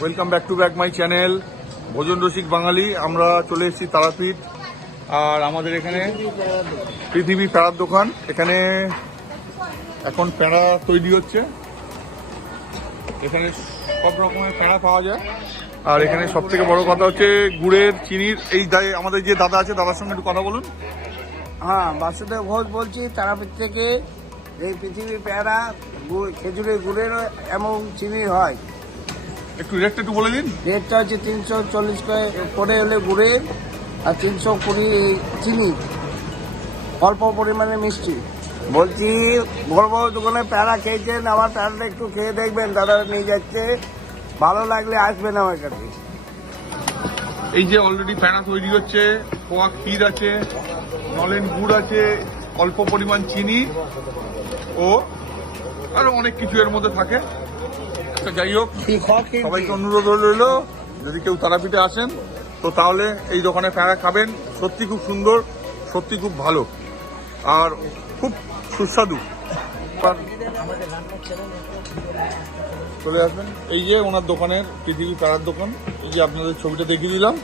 Welcome back to back my channel ভোজন রসিক বাঙালি। আমরা চলে এসেছি তারাপীঠ, আর আমাদের এখানে পৃথিবী প্যাড়ার দোকান। এখানে এখন প্যাড়া তৈরি হচ্ছে, এখানে সব রকমের প্যাড়া পাওয়া যায়। আর এখানে সব থেকে বড় কথা হচ্ছে গুড়ের চিনির। এই আমাদের যে দাদা আছে, দাদার সঙ্গে একটু কথা বলুন। হ্যাঁ, বাসুদেব ঘোষ বলছি তারাপীঠ থেকে। এই পৃথিবী প্যাড়া খেজুরের গুড়ের এবং চিনি হয়। একটু রেটটা একটু বলে দিন। রেটটা হচ্ছে 340 করে হলে গুড়ের আর 320 চিনি, অল্প পরিমাণে মিষ্টি। বলছি বড় বড় দোকানে প্যাড়া খেয়েছেন, আমার প্যাড়াটা একটু খেয়ে দেখবেন, দাদা নিয়ে যাচ্ছে, ভালো লাগলে আসবেন আমার কাছে। এই যে অলরেডি প্যাড়া তৈরি হচ্ছে, খোয়া ক্ষীর আছে, নলেন গুড় আছে, অল্প পরিমাণ চিনি ও আরো অনেক কিছু এর মধ্যে থাকে। যাই হোক, সবাইকে অনুরোধ রইল, যদি কেউ তারাপীঠে আসেন তো তাহলে এই দোকানে প্যাড়া খাবেন। সত্যি খুব সুন্দর, সত্যি খুব ভালো আর খুব সুস্বাদু। চলে আসবেন। এই যে ওনার দোকানের পৃথিবী প্যাড়ার দোকান, এই যে আপনাদের ছবিটা দেখিয়ে দিলাম।